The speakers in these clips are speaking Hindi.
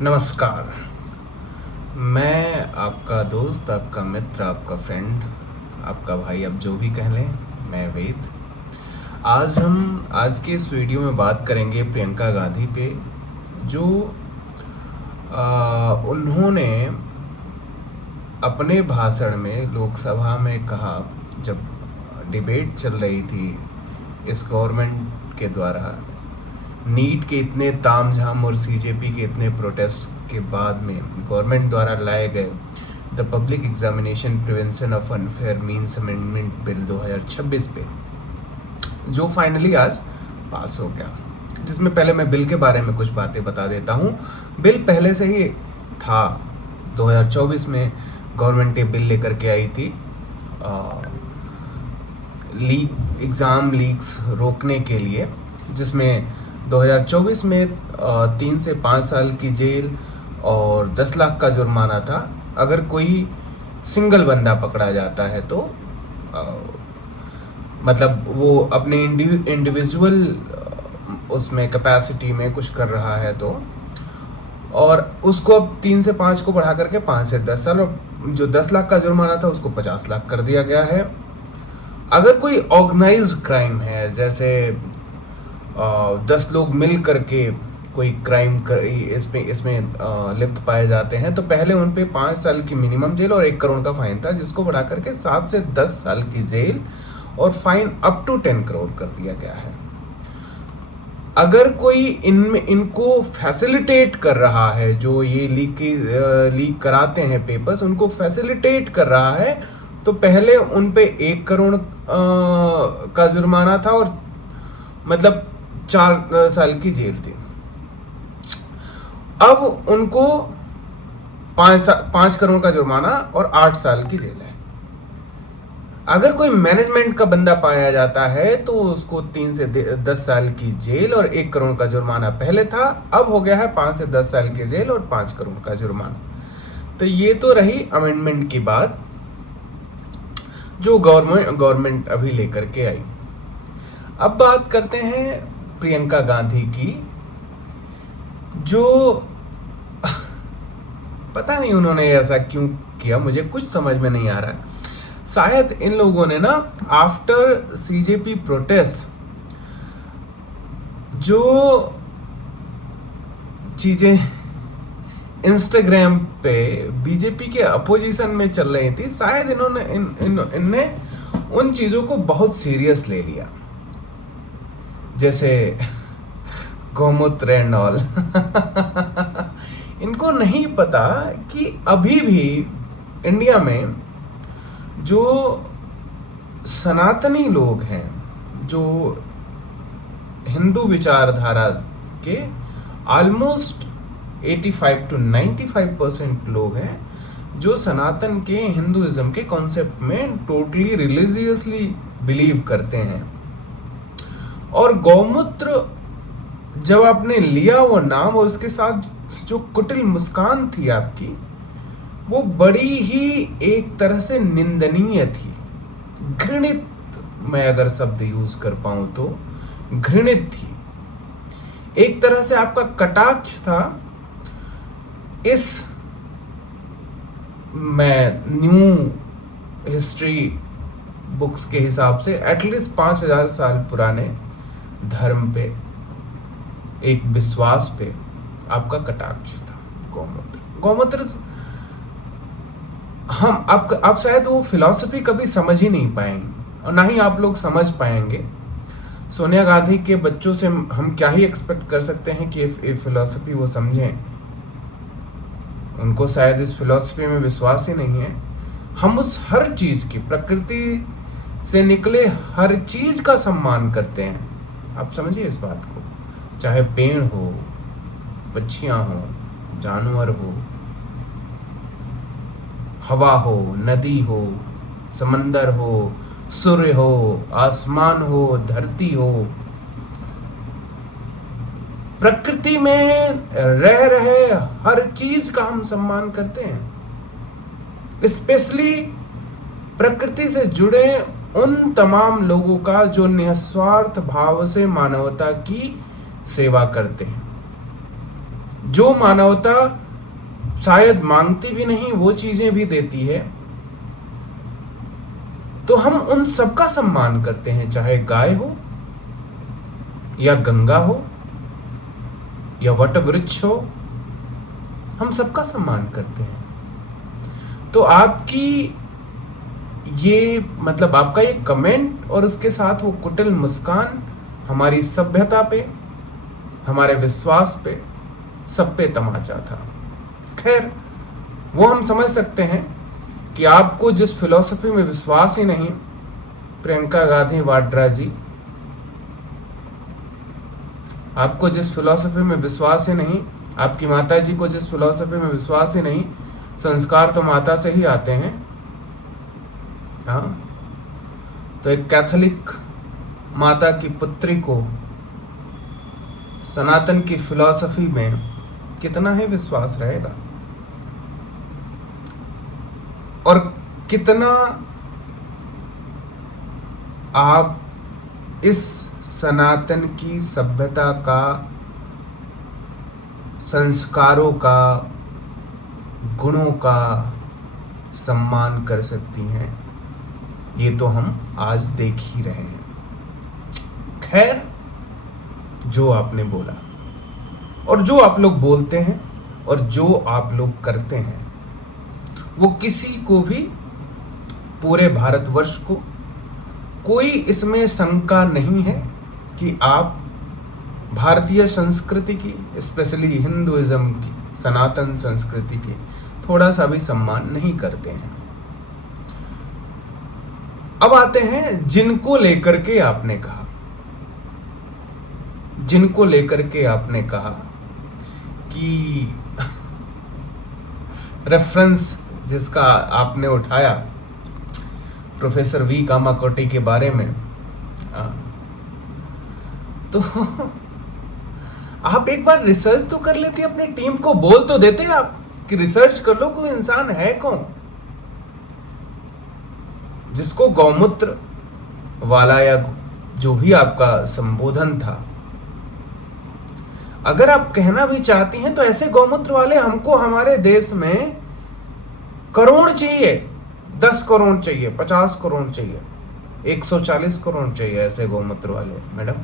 नमस्कार। मैं आपका दोस्त, आपका मित्र, आपका फ्रेंड, आपका भाई, अब जो भी कह लें, मैं वेद। आज के इस वीडियो में बात करेंगे प्रियंका गांधी पे, जो उन्होंने अपने भाषण में लोकसभा में कहा, जब डिबेट चल रही थी इस गवर्नमेंट के द्वारा नीट के इतने तामझाम और सीजेपी के इतने प्रोटेस्ट के बाद में गवर्नमेंट द्वारा लाए गए the public examination prevention of unfair means amendment bill 2026 पे, जो फाइनली आज पास हो गया। जिसमें पहले मैं बिल के बारे में कुछ बातें बता देता हूँ। बिल पहले से ही था, 2024 में गवर्नमेंट ये बिल लेकर के आई थी एग्ज़ाम लीक्स रोकने के लिए, जिसमें 2024 में 3 से 5 साल की जेल और 10 लाख का जुर्माना था अगर कोई सिंगल बंदा पकड़ा जाता है तो। मतलब वो अपने इंडिविजुअल उसमें कैपेसिटी में कुछ कर रहा है तो, और उसको अब 3 से 5 को बढ़ा करके 5 से 10 साल, और जो 10 लाख का जुर्माना था उसको 50 लाख कर दिया गया है। अगर कोई ऑर्गेनाइज्ड क्राइम है, जैसे 10 लोग मिल करके कोई क्राइम इसमें लिप्त पाए जाते हैं, तो पहले उन पे 5 साल की मिनिमम जेल और 1 करोड़ का फाइन था, जिसको बढ़ा करके 7 से 10 साल की जेल और फाइन अप टू 10 करोड़ कर दिया गया है। अगर कोई इनको फैसिलिटेट कर रहा है, जो ये लीक कराते हैं पेपर्स, उनको फैसिलिटेट कर रहा है, तो पहले उन पे 1 करोड़ का जुर्माना था और मतलब 4 साल की जेल थी। अब उनको 5 करोड़ का जुर्माना और 8 साल की जेल है। अगर कोई मैनेजमेंट का बंदा पाया जाता है तो उसको 3 से 10 साल की जेल और 1 करोड़ का जुर्माना पहले था, अब हो गया है 5 से 10 साल की जेल और 5 करोड़ का जुर्माना। तो ये तो रही अमेंडमेंट की बात, जो गवर्नमेंट अभी लेकर के आई। अब बात करते हैं प्रियंका गांधी की, जो पता नहीं उन्होंने ऐसा क्यों किया, मुझे कुछ समझ में नहीं आ रहा है। शायद इन लोगों ने ना आफ्टर सीजेपी प्रोटेस्ट जो चीजें इंस्टाग्राम पे बीजेपी के अपोजिशन में चल रही थी, शायद इनने उन चीजों को बहुत सीरियस ले लिया, जैसे गौमूत्र एंड ऑल। इनको नहीं पता कि अभी भी इंडिया में जो सनातनी लोग हैं, जो हिंदू विचारधारा के ऑलमोस्ट 85 to 95% लोग हैं, जो सनातन के हिंदुइज्म के कॉन्सेप्ट में टोटली रिलीजियसली बिलीव करते हैं। और गौमूत्र जब आपने लिया वो नाम और उसके साथ जो कुटिल मुस्कान थी आपकी, वो बड़ी ही एक तरह से निंदनीय थी, घृणित, मैं अगर शब्द यूज कर पाऊं तो घृणित थी। एक तरह से आपका कटाक्ष था इस, मैं न्यू हिस्ट्री बुक्स के हिसाब से एटलीस्ट 5000 साल पुराने धर्म पे, एक विश्वास पे आपका कटाक्ष था गौमूत्र। हम आप शायद वो फिलॉसफी कभी समझ ही नहीं पाएंगे, और ना ही आप लोग समझ पाएंगे। सोनिया गांधी के बच्चों से हम क्या ही एक्सपेक्ट कर सकते हैं कि ये फिलॉसफी वो समझें। उनको शायद इस फिलॉसफी में विश्वास ही नहीं है। हम उस हर चीज की, प्रकृति से निकले हर चीज का सम्मान करते हैं। आप समझिए इस बात को, चाहे पेड़ हो, पक्षियां हो, जानवर हो, हवा हो, नदी हो, समंदर हो, सूर्य हो, आसमान हो, धरती हो, प्रकृति में रह रहे हर चीज का हम सम्मान करते हैं। स्पेशली प्रकृति से जुड़े उन तमाम लोगों का जो निस्वार्थ भाव से मानवता की सेवा करते हैं, जो मानवता शायद मांगती भी नहीं वो चीजें भी देती है, तो हम उन सबका सम्मान करते हैं, चाहे गाय हो या गंगा हो या वट वृक्ष हो, हम सबका सम्मान करते हैं। तो आपकी ये मतलब आपका ये कमेंट और उसके साथ वो कुटिल मुस्कान हमारी सभ्यता पे, हमारे विश्वास पे, सब पे तमाचा था। खैर, वो हम समझ सकते हैं कि आपको जिस फिलॉसफी में विश्वास ही नहीं, प्रियंका गांधी वाड्रा जी, आपको जिस फिलॉसफी में विश्वास ही नहीं, आपकी माता जी को जिस फिलॉसफी में विश्वास ही नहीं, संस्कार तो माता से ही आते हैं। हाँ, तो एक कैथोलिक माता की पुत्री को सनातन की फिलॉसफी में कितना ही विश्वास रहेगा और कितना आप इस सनातन की सभ्यता का, संस्कारों का, गुणों का सम्मान कर सकती हैं, ये तो हम आज देख ही रहे हैं। खैर, जो आपने बोला और जो आप लोग बोलते हैं और जो आप लोग करते हैं, वो किसी को भी, पूरे भारतवर्ष को कोई इसमें शंका नहीं है कि आप भारतीय संस्कृति की, स्पेशली हिंदुइज्म की, सनातन संस्कृति की थोड़ा सा भी सम्मान नहीं करते हैं। अब आते हैं जिनको लेकर के आपने कहा, जिनको लेकर के आपने कहा कि रेफरेंस जिसका आपने उठाया प्रोफेसर वी कामाकोटी के बारे में, तो आप एक बार रिसर्च तो कर लेते, अपनी टीम को बोल तो देते आप कि रिसर्च कर लो, कोई इंसान है कौन जिसको गौमूत्र वाला या जो भी आपका संबोधन था, अगर आप कहना भी चाहती हैं तो ऐसे गौमूत्र वाले हमको हमारे देश में करोड़ चाहिए, 10 करोड़ चाहिए, 50 करोड़ चाहिए, 140 करोड़ चाहिए ऐसे गौमूत्र वाले। मैडम,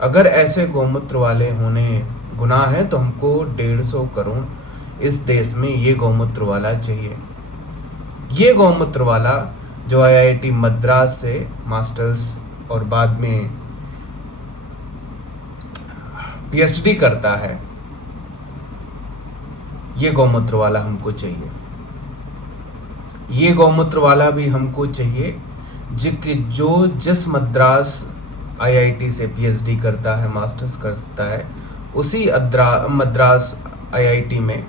अगर ऐसे गौमूत्र वाले होने गुनाह है तो हमको 150 करोड़ इस देश में ये गौमूत्र वाला चाहिए। ये गौमूत्र वाला जो IIT मद्रास से मास्टर्स और बाद में PhD करता है, ये गौमूत्र वाला हमको चाहिए। ये गौमूत्र वाला भी हमको चाहिए जो जिस मद्रास IIT से PhD करता है, मास्टर्स करता है, उसी मद्रास IIT में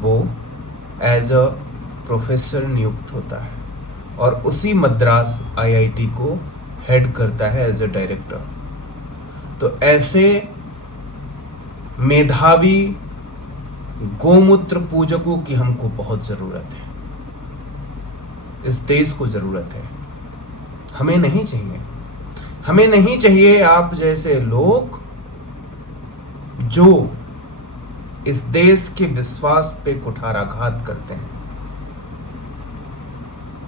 वो एज अ प्रोफेसर नियुक्त होता है और उसी मद्रास IIT को हेड करता है एज अ डायरेक्टर। तो ऐसे मेधावी गोमूत्र पूजकों की हमको बहुत ज़रूरत है, इस देश को ज़रूरत है। हमें नहीं चाहिए, हमें नहीं चाहिए आप जैसे लोग जो इस देश के विश्वास पे कुठाराघात करते हैं,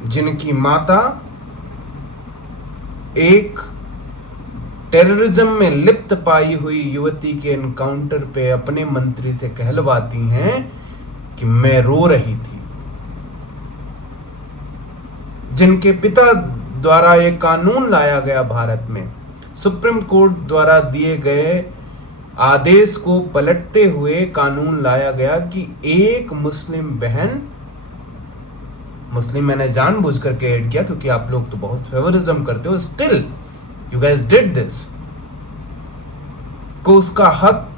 जिनकी माता एक टेररिज्म में लिप्त पाई हुई युवती के एनकाउंटर पे अपने मंत्री से कहलवाती हैं कि मैं रो रही थी, जिनके पिता द्वारा एक कानून लाया गया भारत में, सुप्रीम कोर्ट द्वारा दिए गए आदेश को पलटते हुए कानून लाया गया कि एक मुस्लिम बहन, मुस्लिम मैंने जानबूझ करके ऐड किया क्योंकि आप लोग तो बहुत फेवरिज्म करते हो, still you guys did this, को उसका हक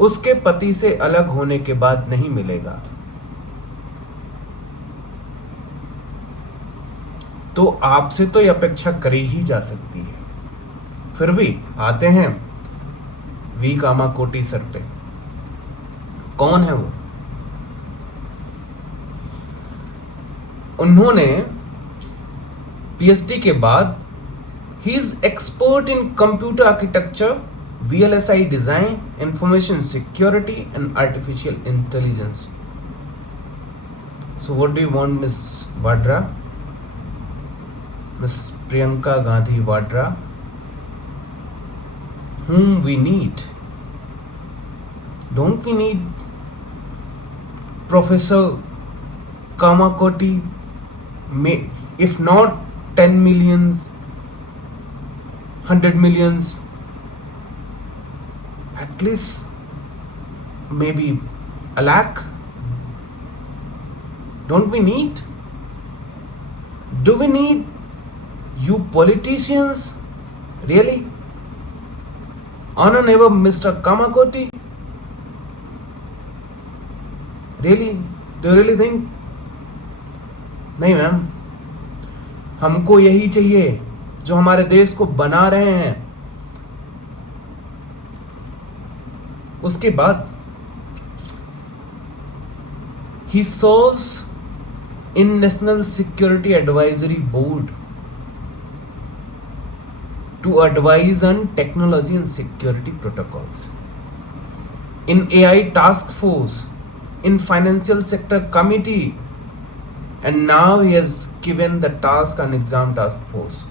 उसके पति से अलग होने के बाद नहीं मिलेगा। तो आपसे तो यह अपेक्षा करी ही जा सकती है। फिर भी आते हैं वी कामाकोटी सर पे। कौन है वो? उन्होंने PhD के बाद he is expert in computer architecture VLSI design, information security, and artificial intelligence. So what do you want, Miss Vadra? Miss Priyanka Gandhi Vadra, whom we need? Don't we need Professor Kamakoti? If not 10 millions, 100 millions, at least maybe a lakh. Don't we need? Do we need you politicians? Really? Honor never, Mr. Kamakoti? Really? Do you really think? नहीं मैम, हमको यही चाहिए जो हमारे देश को बना रहे हैं। उसके बाद he serves in National Security Advisory Board to advise on technology and security protocols, in AI task force, in financial sector committee, and now he has given the task on exam task force.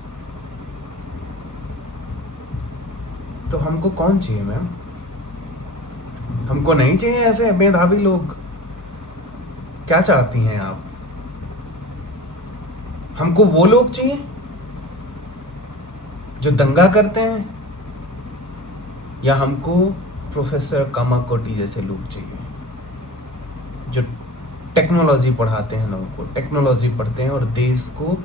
तो हमको कौन चाहिए मैम? हमको नहीं चाहिए ऐसे मेधावी लोग। क्या चाहती हैं आप? हमको वो लोग चाहिए जो दंगा करते हैं, या हमको प्रोफेसर कामाकोटी जैसे लोग चाहिए जो टेक्नोलॉजी पढ़ाते हैं लोगों को, टेक्नोलॉजी पढ़ते हैं और देश को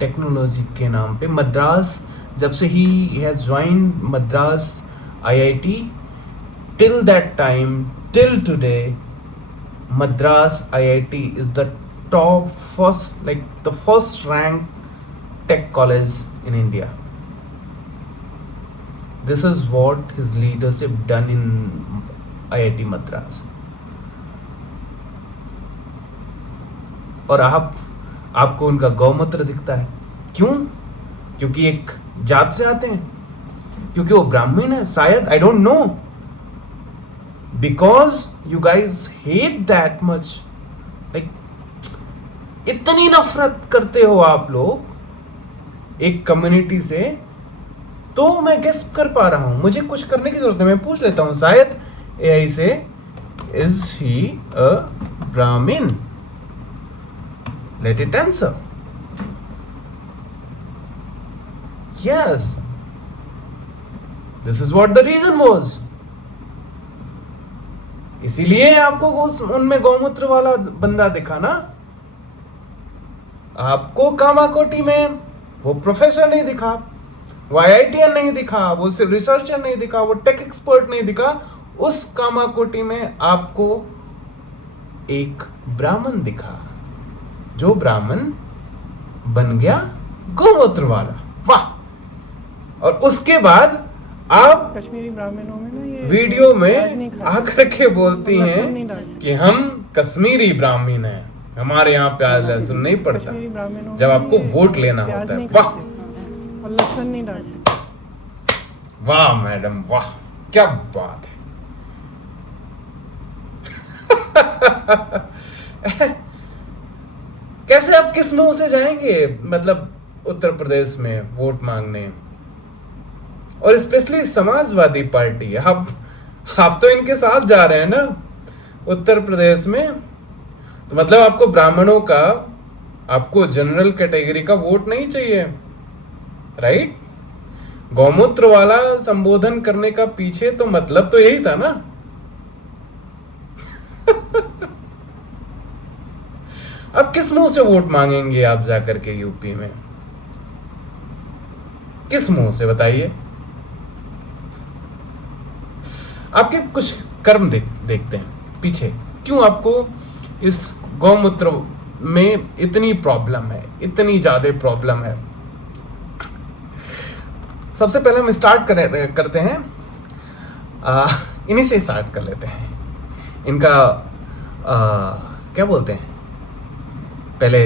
टेक्नोलॉजी के नाम पे मद्रास, जब से he has joined Madras IIT, till that time, till today, Madras IIT is the top first, like the first ranked tech college in India. This is what his leadership done in IIT Madras. और आपको उनका गौमूत्र दिखता है। क्यों? क्योंकि एक जात से आते हैं, क्योंकि वो ब्राह्मण है शायद, I don't know, because you guys hate that much, like इतनी नफरत करते हो आप लोग एक कम्युनिटी से। तो मैं गेस कर पा रहा हूं, मुझे कुछ करने की जरूरत है, मैं पूछ लेता हूं शायद AI से, इज ही अ ब्राह्मण? Let it answer. Yes. This is what the reason was. इसीलिए आपको उनमें गौमूत्र वाला बंदा दिखा ना। आपको कामाकोटी में वो प्रोफेसर नहीं दिखा, वो IITian नहीं दिखा, वो रिसर्चर नहीं दिखा, वो टेक एक्सपर्ट नहीं दिखा। उस कामाकोटी में आपको एक ब्राह्मण दिखा, जो ब्राह्मण बन गया गौमूत्र वाला। वाह! और उसके बाद आप कश्मीरी ब्राह्मणों में ना ये वीडियो में आकर के बोलती हैं कि हम कश्मीरी ब्राह्मण हैं, हमारे यहाँ प्याज लहसुन नहीं पड़ता जब आपको वोट लेना होता है। वाह! और लहसुन नहीं डाल सकते। वाह मैडम, वाह, क्या बात है। कैसे आप किस मुंह से जाएंगे मतलब उत्तर प्रदेश में वोट मांगने, और स्पेशली समाजवादी पार्टी। आप तो इनके साथ जा रहे हैं ना उत्तर प्रदेश में, तो मतलब आपको ब्राह्मणों का, आपको जनरल कैटेगरी का वोट नहीं चाहिए, राइट? गौमूत्र वाला संबोधन करने का पीछे तो मतलब तो यही था ना। अब किस मुंह से वोट मांगेंगे आप जाकर के यूपी में? किस मुंह से बताइए? आपके कुछ कर्म देखते हैं पीछे, क्यों आपको इस गौमूत्र में इतनी प्रॉब्लम है, इतनी ज्यादा प्रॉब्लम है। सबसे पहले हम स्टार्ट करते हैं, इन्हीं से स्टार्ट कर लेते हैं। इनका क्या बोलते हैं, पहले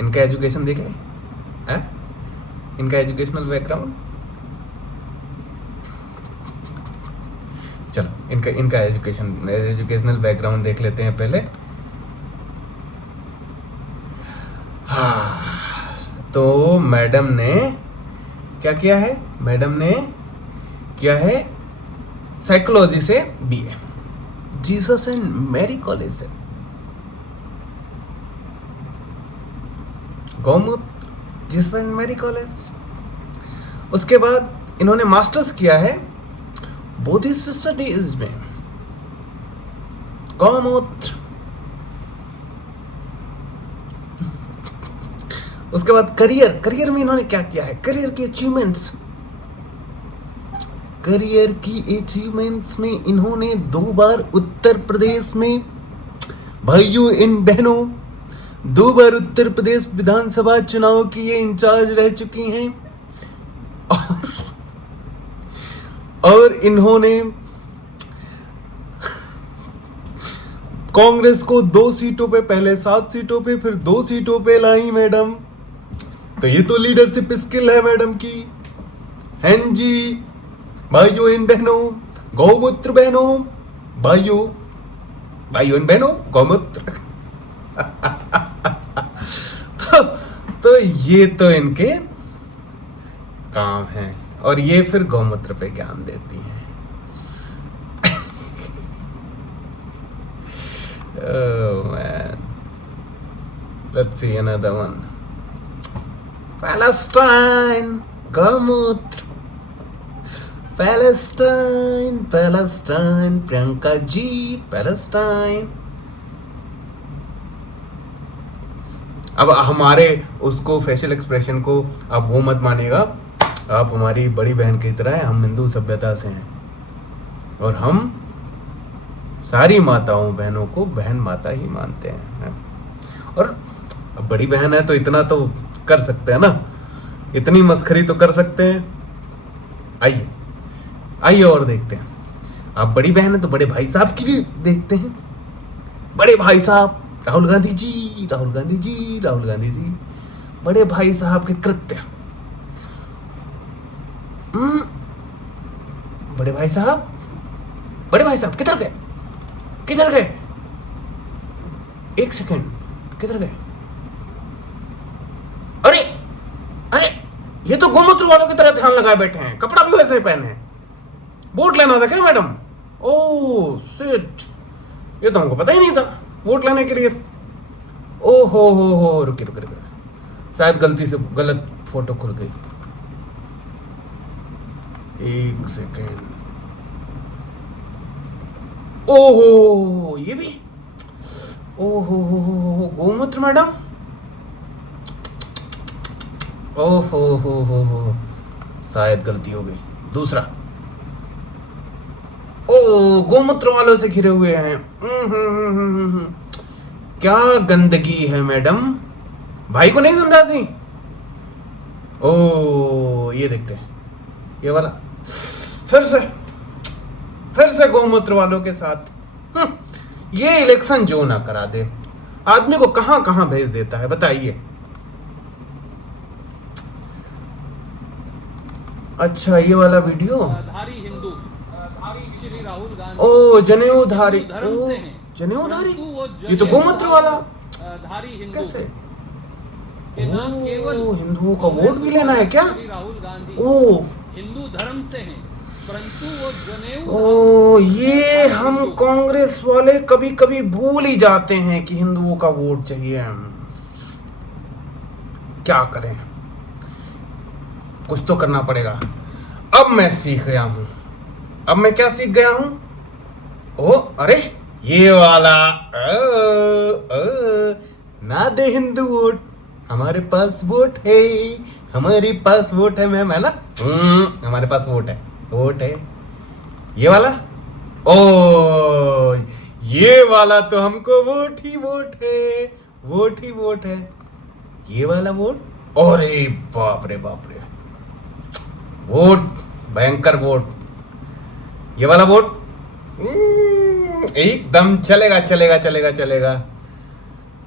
इनका एजुकेशन देख लें, इनका एजुकेशनल बैकग्राउंड। चलो इनका एजुकेशनल बैकग्राउंड देख लेते हैं पहले। हाँ, तो मैडम ने क्या किया है? मैडम ने किया है साइकोलॉजी से BA, Jesus and Mary college से। गौमूत्र, जीसस एंड मैरी कॉलेज। उसके बाद इन्होंने मास्टर्स किया है बुद्धिस्ट स्टडीज में, गौमूत्र। उसके बाद करियर में इन्होंने क्या किया है? करियर की अचीवमेंट्स में इन्होंने 2 बार उत्तर प्रदेश में, भाइयों इन बहनों, 2 बार उत्तर प्रदेश विधानसभा चुनाव की ये इंचार्ज रह चुकी हैं। और इन्होंने कांग्रेस को 2 सीटों पे, पहले 7 सीटों पे, फिर 2 सीटों पे लाई मैडम। तो ये तो लीडरशिप स्किल है मैडम की। हैं जी भाइयों इन बहनों, गौमूत्र बहनों, भाइयों इन बहनों, गौमूत्र। तो ये तो इनके काम हैं, और ये फिर गौमूत्र पे ज्ञान देती हैं। Oh man, let's see another one. Palestine, गौमूत्र, पैलेस्टाइन, प्रियंका जी, पैलेस्टाइन। अब हमारे उसको फेशियल एक्सप्रेशन को आप वो मत मानिएगा, आप हमारी बड़ी बहन की तरह हैं, हम हिंदू सभ्यता से हैं, और हम सारी माताओं बहनों को बहन माता ही मानते हैं। और अब बड़ी बहन है तो इतना तो कर सकते हैं ना, इतनी मस्खरी तो कर सकते हैं। आइए और देखते हैं। आप बड़ी बहन है तो बड़े भाई साहब की भी देखते हैं। बड़े भाई साहब राहुल गांधी जी, बड़े भाई साहब के कृत्य। बड़े भाई साहब किधर गए? एक सेकंड, किधर गए? अरे ये तो गौमूत्र वालों की तरह ध्यान लगाए बैठे हैं, कपड़ा भी वैसे ही पहने हैं। वोट लेना था क्या मैडम? ओह शिट, ये तो हमको पता ही नहीं था वोट लेने के लिए। ओ हो, रुकिए, शायद गलती से गलत फोटो खुल गई। एक सेकेंड। ओहो, ये भी, ओहो गौमूत्र मैडम, ओहो हो, शायद गलती हो गई। दूसरा, ओ गौमूत्र वालों से घिरे हुए हैं। क्या गंदगी है मैडम, भाई को नहीं समझाती। ओ ये देखते हैं, ये वाला फिर से गौमूत्र वालों के साथ। ये इलेक्शन जो ना करा दे, आदमी को कहां कहां भेज देता है बताइए। अच्छा ये वाला वीडियो, धारी हिंदू, धारी श्री राहुल गांधी, ओ जनेऊधारी, जनेऊधारी, ये तो गौमूत्र वाला धारी हिंदू कैसे? केवल हिंदुओं का वोट भी लेना है क्या? राहुल गांधी ओ हिंदू धर्म से हैं, परंतु वो जनेऊ। ओ ये हम कांग्रेस वाले कभी कभी भूल ही जाते हैं कि हिंदुओं का वोट चाहिए। क्या करें, कुछ तो करना पड़ेगा। अब मैं सीख गया हूं। अब मैं क्या सीख गया हूं? ओ अरे ये वाला, ना दे हिंदू वोट, हमारे पास वोट है, हमारे पास वोट है मैम, है ना? हमारे पास वोट है। ये वाला, ओ ये वाला तो हमको वोट ही वोट है। ये वाला वोट, अरे बाप रे वोट, भयंकर वोट। ये वाला वोट एकदम चलेगा।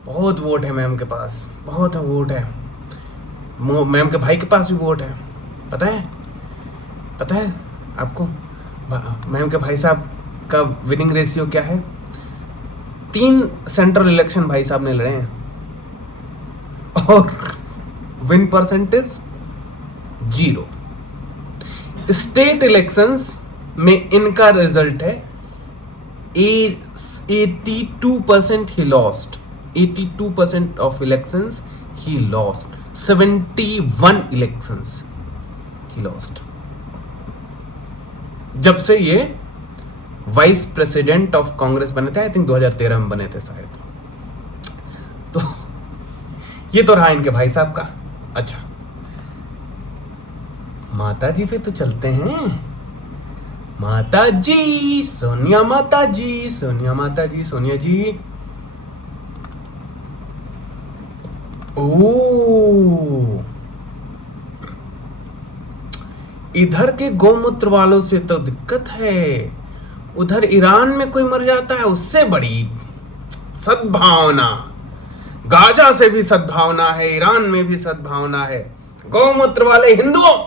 बहुत वोट है मैम के पास, बहुत वोट है। मैम के भाई के पास भी वोट है, पता है आपको? मैम के भाई साहब का विनिंग रेशियो क्या है? 3 सेंट्रल इलेक्शन भाई साहब ने लड़े हैं और विन परसेंटेज 0। स्टेट इलेक्शंस में इनका रिजल्ट है 82% he lost. 82% of elections he lost. 71 elections he lost. जब से ये वाइस प्रेसिडेंट ऑफ कांग्रेस बने थे, आई थिंक 2013 में बने थे शायद। तो ये तो रहा इनके भाई साहब का। अच्छा, माता जी पे तो चलते हैं। माता जी, सोनिया माता जी, सोनिया माता जी, सोनिया जी। ओ, इधर के गौमूत्र वालों से तो दिक्कत है, उधर ईरान में कोई मर जाता है उससे बड़ी सद्भावना। गाजा से भी सद्भावना है, ईरान में भी सद्भावना है। गौमूत्र वाले हिंदुओं,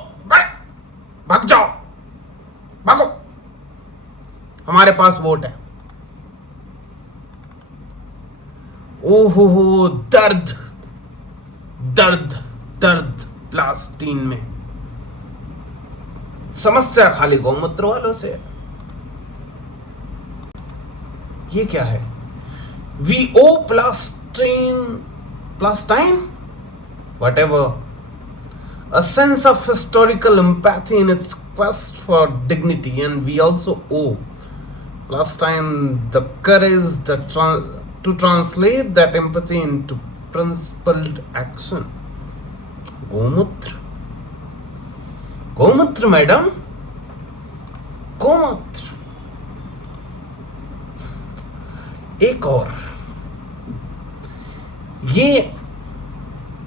भाग जाओ, भागो, हमारे पास वोट है। ओहो, दर्द दर्द दर्द प्लास्टीन में। समस्या खाली गौमूत्र वालों से। ये क्या है? वी ओ प्लास्टाइन whatever, a sense of historical empathy in its quest for dignity, and we also owe Palestine the courage to translate that empathy into principled action. गोमूत्र, गोमूत्र मैडम, गोमूत्र। एक और, ये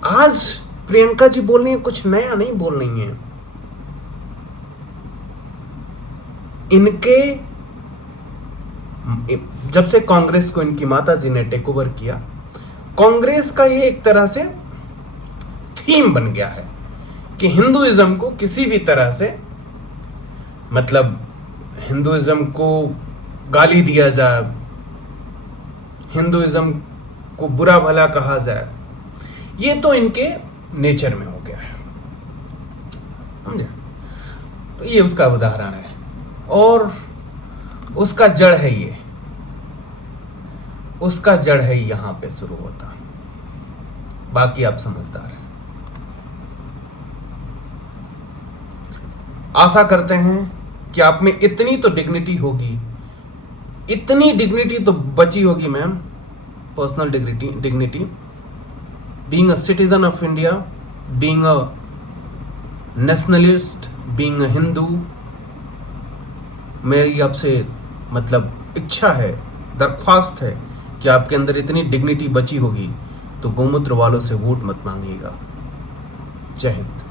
आज प्रियंका जी बोल रही है, कुछ नया नहीं बोल रही है। इनके जब से कांग्रेस को इनकी माता जी ने टेक ओवर किया, कांग्रेस का ये एक तरह से थीम बन गया है कि हिंदुइज्म को किसी भी तरह से, मतलब हिंदुइज्म को गाली दिया जाए, हिंदुइज्म को बुरा भला कहा जाए, ये तो इनके नेचर में हो गया है, समझे? तो ये उसका उदाहरण है और उसका जड़ है ये, उसका जड़ है यहां पे शुरू होता। बाकी आप समझदार हैं। आशा करते हैं कि आप में इतनी तो डिग्निटी होगी, इतनी डिग्निटी तो बची होगी ma'am, personal dignity, being a citizen of India, being a nationalist, being a Hindu. मेरी आपसे मतलब इच्छा है, दरख्वास्त है कि आपके अंदर इतनी डिग्निटी बची होगी तो गोमूत्र वालों से वोट मत मांगिएगा। जय हिंद।